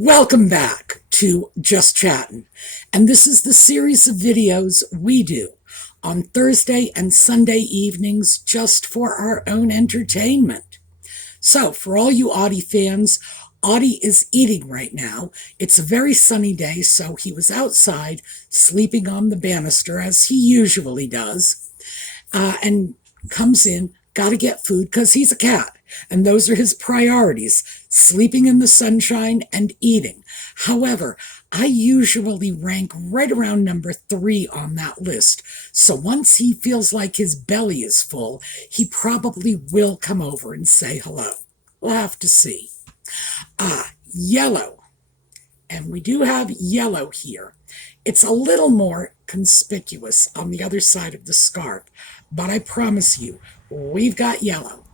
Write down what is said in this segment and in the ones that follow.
Welcome back to Just Chattin', and this is the series of videos we do on Thursday and Sunday evenings just for our own entertainment. So, for all you Audie fans, Audie is eating right now. It's a very sunny day, so he was outside sleeping on the banister as he usually does, and comes in, got to get food because he's a cat. And those are his priorities, sleeping in the sunshine and eating. However, I usually rank right around number 3 on that list. So once he feels like his belly is full, he probably will come over and say hello. We'll have to see. Yellow. And we do have yellow here. It's a little more conspicuous on the other side of the scarf, but I promise you, we've got yellow.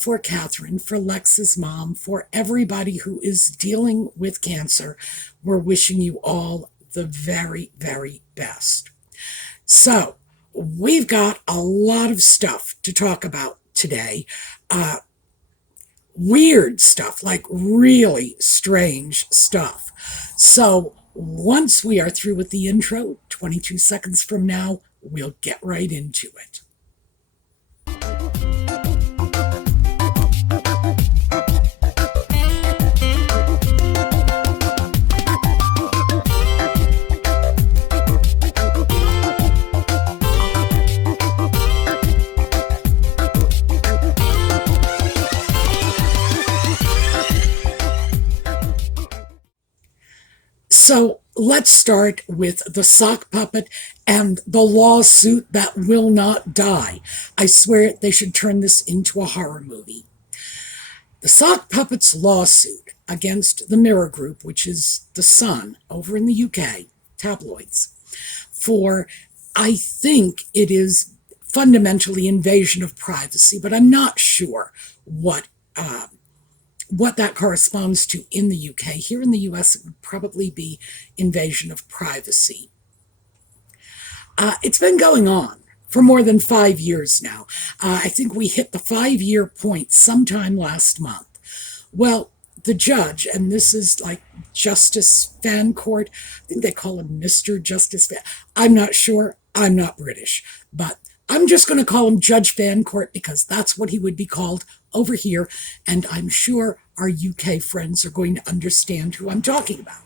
For Catherine, for Lex's mom, for everybody who is dealing with cancer, we're wishing you all the very, very best. So, we've got a lot of stuff to talk about today. Weird stuff, like really strange stuff. So, once we are through with the intro, 22 seconds from now, we'll get right into it. So let's start with the sock puppet and the lawsuit that will not die. I swear they should turn this into a horror movie. The sock puppet's lawsuit against the Mirror Group, which is the Sun over in the UK, tabloids, for, I think it is fundamentally invasion of privacy, but I'm not sure what that corresponds to in the UK. Here in the US, it would probably be invasion of privacy. It's been going on for more than 5 years now. I think we hit the 5-year point sometime last month. Well, the judge, and this is like Justice Fancourt, I think they call him Mr. Justice Fan. I'm not sure. I'm not British, but I'm just going to call him Judge Fancourt because that's what he would be called over here, and I'm sure our UK friends are going to understand who I'm talking about.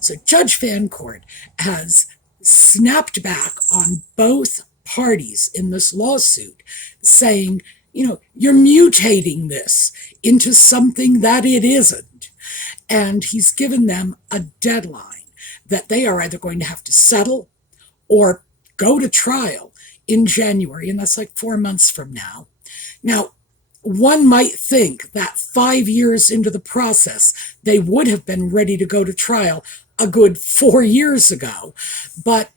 So Judge Fancourt has snapped back on both parties in this lawsuit, saying, you're mutating this into something that it isn't. And he's given them a deadline that they are either going to have to settle or go to trial in January, and that's like 4 months from now. Now, one might think that 5 years into the process, they would have been ready to go to trial a good 4 years ago. But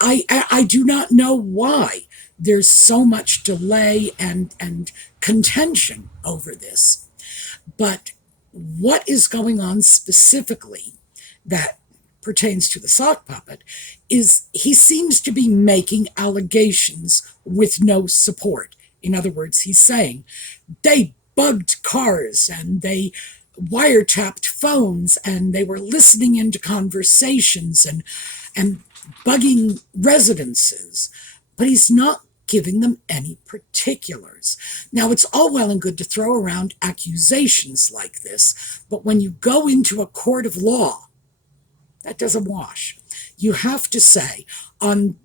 I do not know why there's so much delay and contention over this. But what is going on specifically that pertains to the sock puppet is he seems to be making allegations with no support. In other words, he's saying they bugged cars and they wiretapped phones and they were listening into conversations and bugging residences. But he's not giving them any particulars. Now, it's all well and good to throw around accusations like this, but when you go into a court of law, that doesn't wash. You have to say, on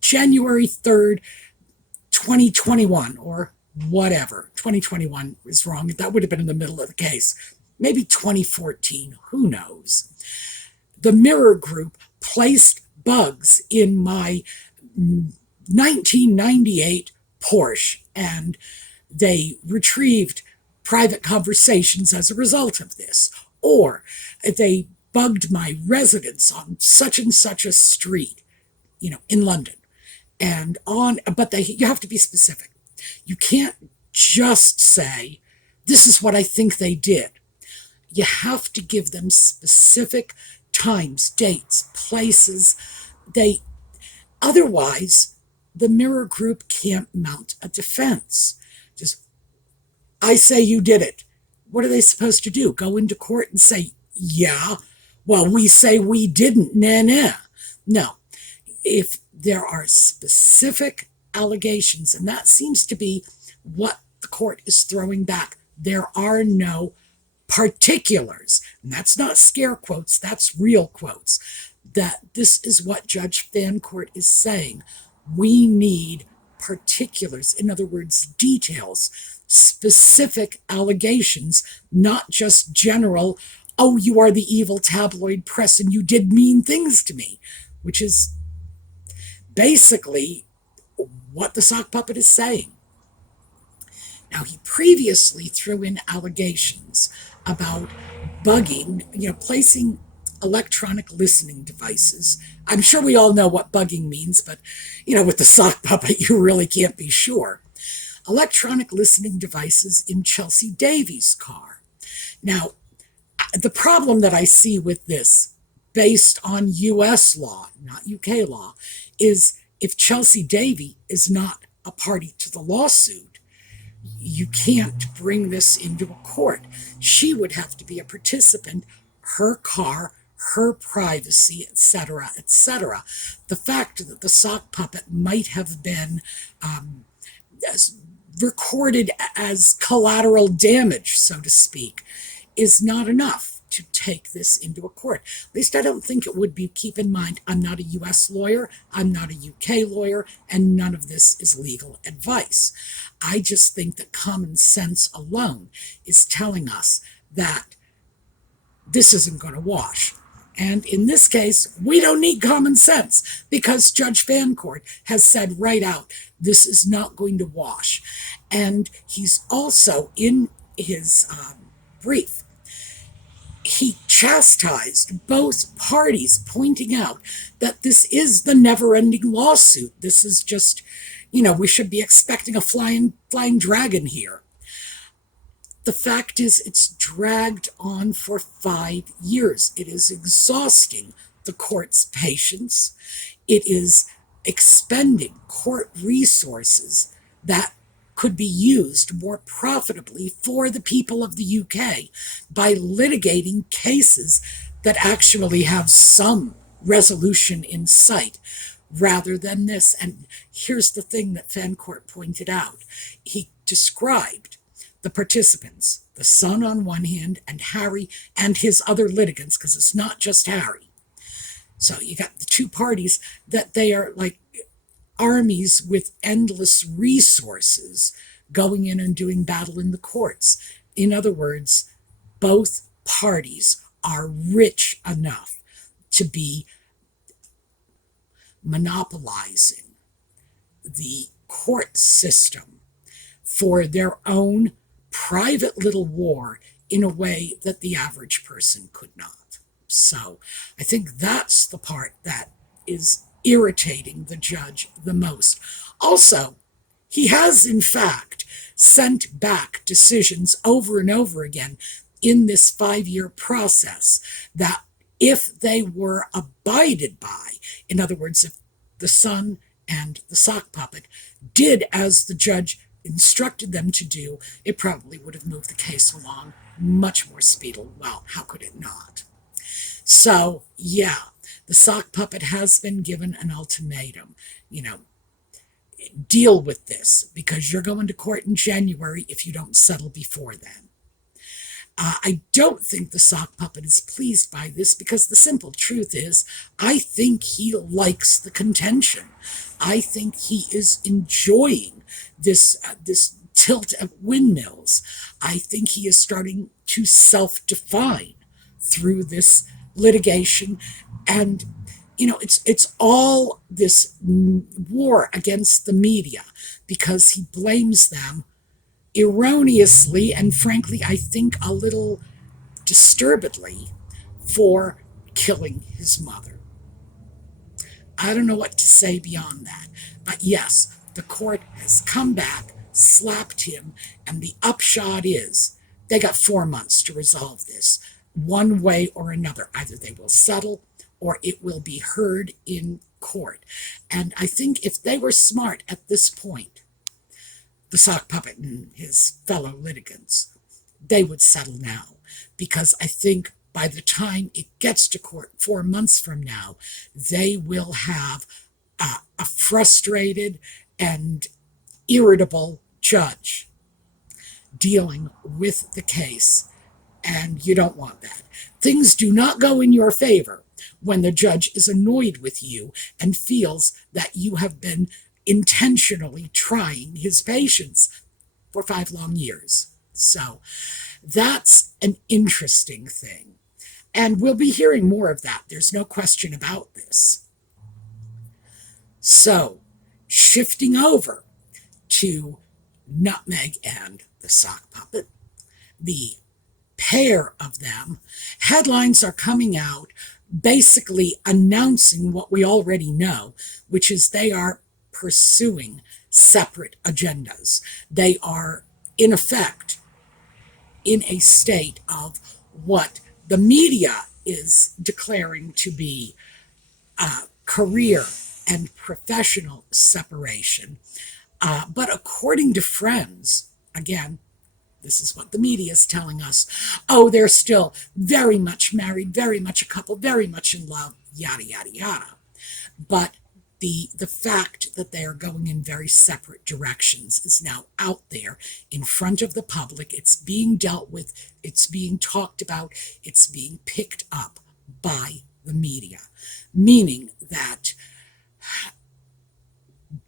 January 3rd, 2021, or whatever. 2021 is wrong. That would have been in the middle of the case. Maybe 2014. Who knows? The Mirror Group placed bugs in my 1998 Porsche, and they retrieved private conversations as a result of this. Or they bugged my residence on such and such a street, in London. And on, but you have to be specific. You can't just say, this is what I think they did. You have to give them specific times, dates, places. Otherwise, the Mirror Group can't mount a defense. Just, I say you did it. What are they supposed to do? Go into court and say, Yeah. Well, we say we didn't. Nah, nah. No. If there are specific allegations, and that seems to be what the court is throwing back, there are no particulars. And that's not scare quotes, that's real quotes. That this is what Judge Fancourt is saying. We need particulars, in other words, details, specific allegations, not just general, oh, you are the evil tabloid press and you did mean things to me, which is basically what the sock puppet is saying. Now, he previously threw in allegations about bugging, placing electronic listening devices. I'm sure we all know what bugging means, but, with the sock puppet, you really can't be sure. Electronic listening devices in Chelsea Davies' car. Now, the problem that I see with this, based on US law, not UK law, is if Chelsea Davy is not a party to the lawsuit, you can't bring this into a court. She would have to be a participant, her car, her privacy, etc., etc. The fact that the sock puppet might have been recorded as collateral damage, so to speak, is not enough to take this into a court. At least I don't think it would be. Keep in mind, I'm not a US lawyer, I'm not a UK lawyer, and none of this is legal advice. I just think that common sense alone is telling us that this isn't going to wash. And in this case, we don't need common sense because Judge Fancourt has said right out, this is not going to wash. And he's also, in his brief, he chastised both parties, pointing out that this is the never-ending lawsuit. This is just, we should be expecting a flying dragon here. The fact is, it's dragged on for 5 years. It is exhausting the court's patience. It is expending court resources that could be used more profitably for the people of the UK by litigating cases that actually have some resolution in sight rather than this. And here's the thing that Fancourt pointed out. He described the participants, the son on one hand and Harry and his other litigants, because it's not just Harry. So you got the two parties, that they are like armies with endless resources going in and doing battle in the courts. In other words, both parties are rich enough to be monopolizing the court system for their own private little war in a way that the average person could not. So I think that's the part that is irritating the judge the most. Also, he has in fact sent back decisions over and over again in this 5-year process that, if they were abided by, in other words, if the son and the sock puppet did as the judge instructed them to do, it probably would have moved the case along much more speedily. Well, how could it not? So, yeah, the sock puppet has been given an ultimatum. Deal with this, because you're going to court in January if you don't settle before then. I don't think the sock puppet is pleased by this, because the simple truth is, I think he likes the contention. I think he is enjoying this tilt at windmills. I think he is starting to self-define through this litigation, and it's all this war against the media, because he blames them erroneously and, frankly, I think a little disturbedly, for killing his mother. I don't know what to say beyond that. But yes, the court has come back, slapped him, and the upshot is they got 4 months to resolve this, one way or another. Either they will settle or it will be heard in court. And I think if they were smart at this point, the sock puppet and his fellow litigants, they would settle now. Because I think by the time it gets to court 4 months from now, they will have a frustrated and irritable judge dealing with the case, and you don't want that. Things do not go in your favor when the judge is annoyed with you and feels that you have been intentionally trying his patience for 5 long years. So that's an interesting thing. And we'll be hearing more of that. There's no question about this. So, shifting over to Nutmeg and the sock puppet, the pair of them, headlines are coming out basically announcing what we already know, which is they are pursuing separate agendas. They are, in effect, in a state of what the media is declaring to be career and professional separation. But according to friends, again, this is what the media is telling us. Oh, they're still very much married, very much a couple, very much in love, yada, yada, yada. But the fact that they are going in very separate directions is now out there in front of the public. It's being dealt with, it's being talked about, it's being picked up by the media, meaning that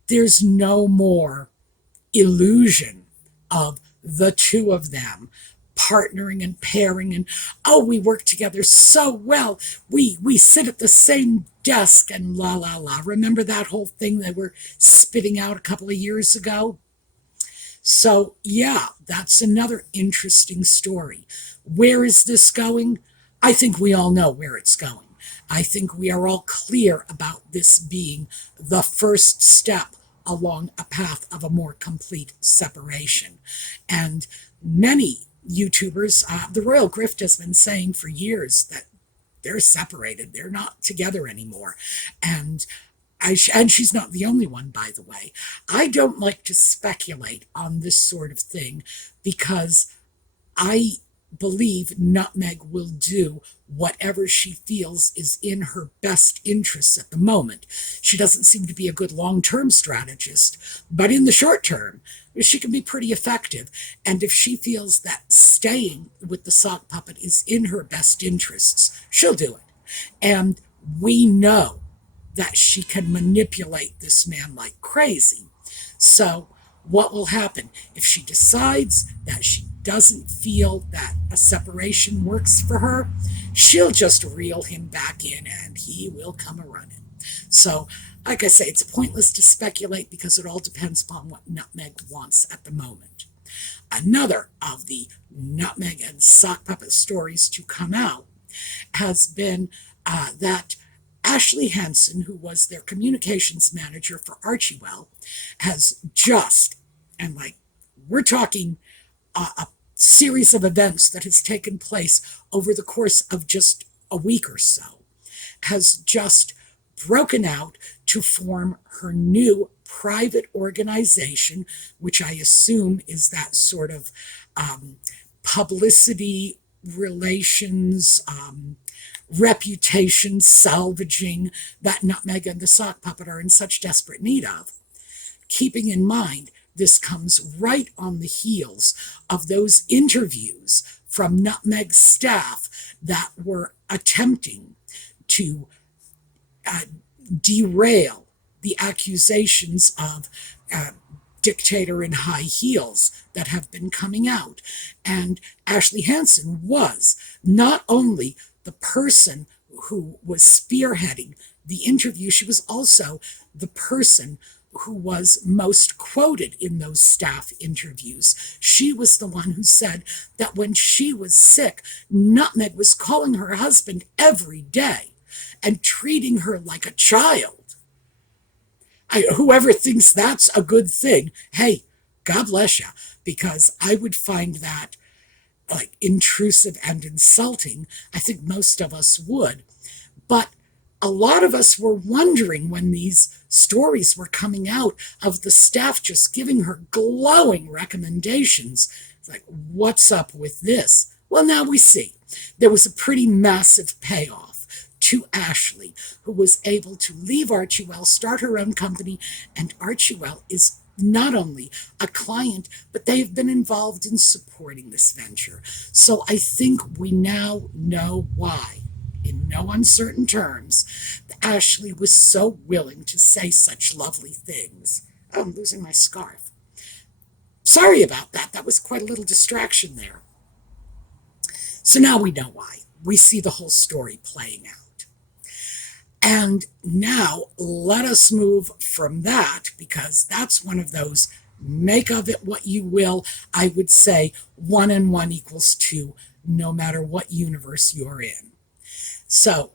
there's no more illusion of the two of them partnering and pairing and, oh, we work together so well, we sit at the same desk and la la la. Remember that whole thing they were spitting out a couple of years ago? So yeah, that's another interesting story. Where is this going? I think we all know where it's going. I think we are all clear about this being the first step along a path of a more complete separation. And many YouTubers, the Royal Grift has been saying for years that they're separated, they're not together anymore. And she's not the only one, by the way. I don't like to speculate on this sort of thing because I believe Nutmeg will do whatever she feels is in her best interests at the moment. She doesn't seem to be a good long-term strategist, but in the short term, she can be pretty effective. And if she feels that staying with the sock puppet is in her best interests, she'll do it. And we know that she can manipulate this man like crazy. So what will happen if she decides that she doesn't feel that a separation works for her? She'll just reel him back in and he will come a-running. So, like I say, it's pointless to speculate because it all depends upon what Nutmeg wants at the moment. Another of the Nutmeg and sock puppet stories to come out has been that Ashley Hansen, who was their communications manager for Archewell, has just, and like, we're talking a series of events that has taken place over the course of just a week or so, has just broken out to form her new private organization, which I assume is that sort of publicity relations, reputation salvaging that Nutmeg and the sock puppet are in such desperate need of. Keeping in mind, this comes right on the heels of those interviews from Nutmeg's staff that were attempting to derail the accusations of dictator in high heels that have been coming out. And Ashley Hansen was not only the person who was spearheading the interview, she was also the person who was most quoted in those staff interviews. She was the one who said that when she was sick, Nutmeg was calling her husband every day and treating her like a child. Whoever thinks that's a good thing, hey, God bless you, because I would find that like intrusive and insulting. I think most of us would. But a lot of us were wondering when these stories were coming out of the staff just giving her glowing recommendations. It's like, what's up with this? Well, now we see. there was a pretty massive payoff to Ashley, who was able to leave Archewell, start her own company, and Archewell is not only a client, but they've been involved in supporting this venture. So I think we now know why, in no uncertain terms, Ashley was so willing to say such lovely things. Oh, I'm losing my scarf. Sorry about that. That was quite a little distraction there. So now we know why. We see the whole story playing out. And now let us move from that, because that's one of those make of it what you will. I would say 1 and 1 equals 2, no matter what universe you're in. So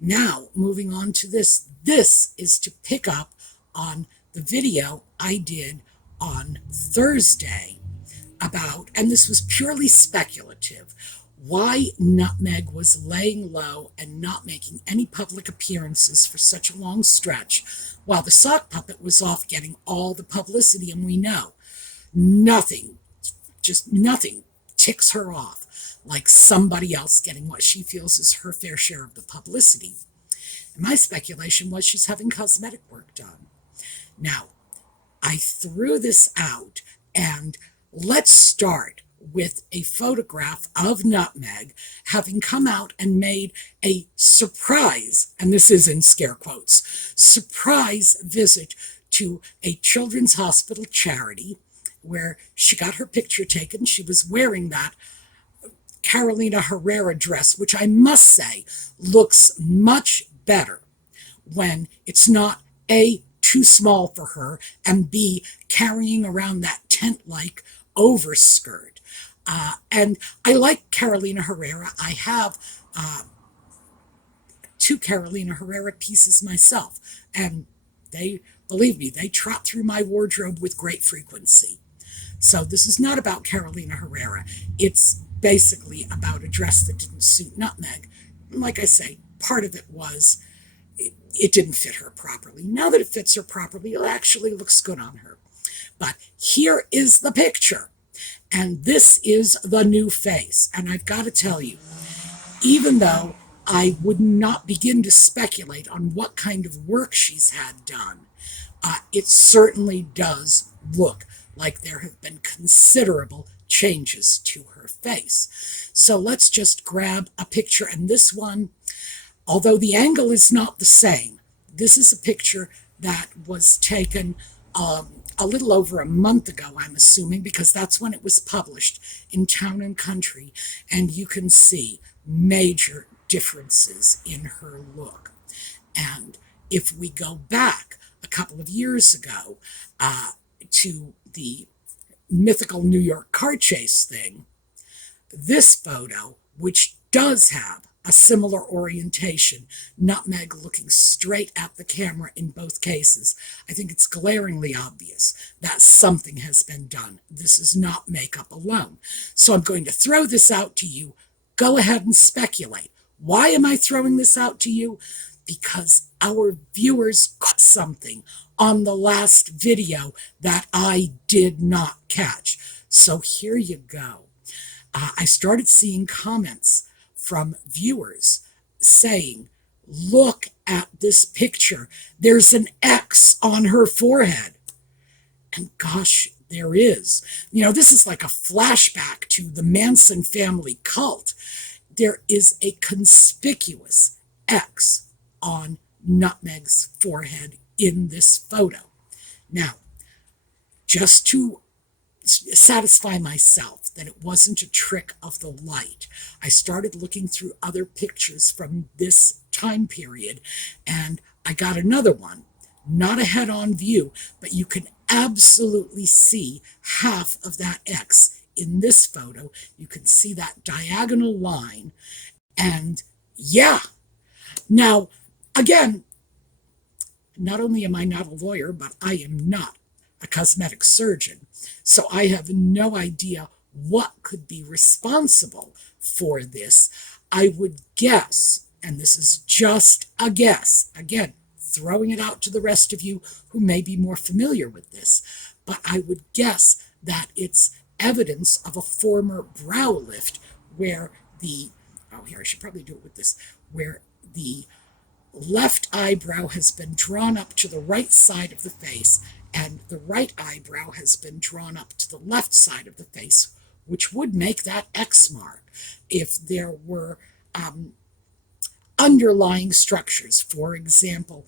now moving on to this. This is to pick up on the video I did on Thursday about, and this was purely speculative, why Nutmeg was laying low and not making any public appearances for such a long stretch, while the sock puppet was off getting all the publicity. And we know nothing, just nothing ticks her off like somebody else getting what she feels is her fair share of the publicity. And my speculation was she's having cosmetic work done. Now, I threw this out, and let's start with a photograph of Nutmeg having come out and made a surprise, and this is in scare quotes, surprise visit to a children's hospital charity where she got her picture taken. She was wearing that Carolina Herrera dress, which I must say looks much better when it's not A, too small for her, and B, carrying around that tent-like overskirt. And I like Carolina Herrera. I have 2 Carolina Herrera pieces myself, and they, believe me, they trot through my wardrobe with great frequency. So this is not about Carolina Herrera. It's basically about a dress that didn't suit Nutmeg. Like I say, part of it was it didn't fit her properly. Now that it fits her properly, it actually looks good on her. But here is the picture. And this is the new face. And I've got to tell you, even though I would not begin to speculate on what kind of work she's had done, it certainly does look like there have been considerable changes to her face. So let's just grab a picture. And this one, although the angle is not the same, this is a picture that was taken a little over a month ago, I'm assuming, because that's when it was published in Town and Country, and you can see major differences in her look. And if we go back a couple of years ago to the mythical New York car chase thing, this photo, which does have a similar orientation, Nutmeg looking straight at the camera in both cases, I think it's glaringly obvious that something has been done. This is not makeup alone. So I'm going to throw this out to you. Go ahead and speculate. Why am I throwing this out to you? Because our viewers caught something on the last video that I did not catch. So here you go. I started seeing comments from viewers saying, look at this picture. There's an X on her forehead. And gosh, there is. You know, this is like a flashback to the Manson family cult. There is a conspicuous X on Nutmeg's forehead in this photo. Now, just to satisfy myself that it wasn't a trick of the light, I started looking through other pictures from this time period, and I got another one. Not a head-on view, but you can absolutely see half of that X in this photo. You can see that diagonal line, and yeah. Now, again, not only am I not a lawyer, but I am not a cosmetic surgeon. So I have no idea what could be responsible for this. I would guess, and this is just a guess, again, throwing it out to the rest of you who may be more familiar with this, but I would guess that it's evidence of a former brow lift where the oh, here, I should probably do it with this, where the left eyebrow has been drawn up to the right side of the face, and the right eyebrow has been drawn up to the left side of the face, which would make that X mark if there were underlying structures, for example,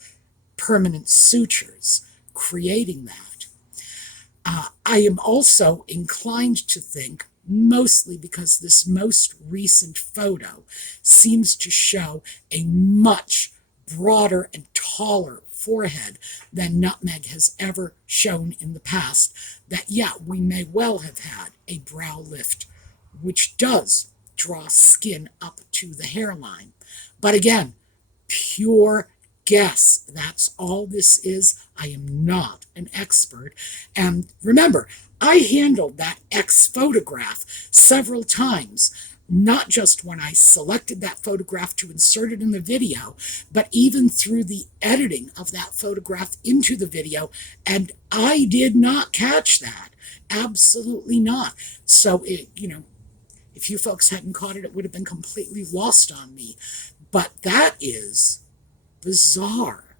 permanent sutures, creating that. I am also inclined to think, mostly because this most recent photo seems to show a much broader and taller forehead than Nutmeg has ever shown in the past, that yeah, we may well have had a brow lift, which does draw skin up to the hairline. But again, pure guess. That's all this is. I am not an expert. And remember, I handled that X photograph several times, not just when I selected that photograph to insert it in the video, but even through the editing of that photograph into the video, and I did not catch that. Absolutely not. So, if you folks hadn't caught it, it would have been completely lost on me. But that is bizarre.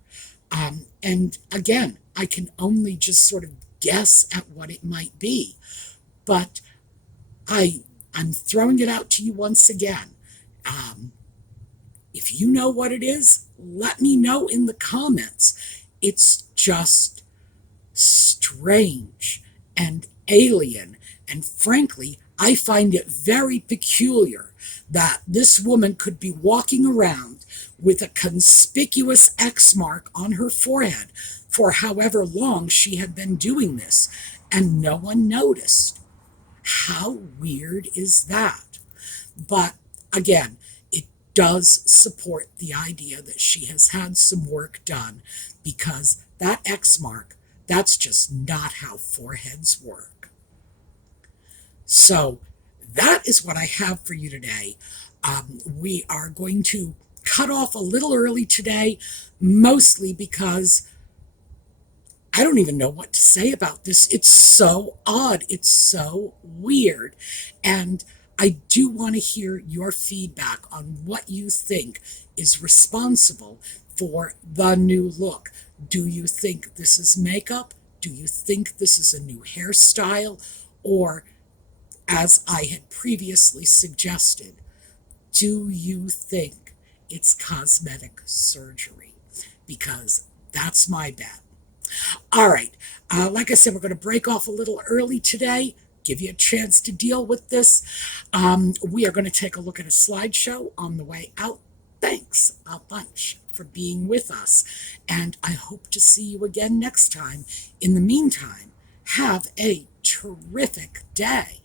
And again, I can only just sort of guess at what it might be. But I'm throwing it out to you once again. If you know what it is, let me know in the comments. It's just strange and alien, and frankly, I find it very peculiar that this woman could be walking around with a conspicuous X mark on her forehead for however long she had been doing this, and no one noticed. How weird is that? But again, it does support the idea that she has had some work done, because that X mark, that's just not how foreheads work. So that is what I have for you today. We are going to cut off a little early today, mostly because I don't even know what to say about this. It's so odd. It's so weird. And I do want to hear your feedback on what you think is responsible for the new look. Do you think this is makeup? Do you think this is a new hairstyle? Or, as I had previously suggested, do you think it's cosmetic surgery? Because that's my bet. All right, like I said, we're going to break off a little early today, give you a chance to deal with this. We are going to take a look at a slideshow on the way out. Thanks a bunch for being with us, and I hope to see you again next time. In the meantime, have a terrific day.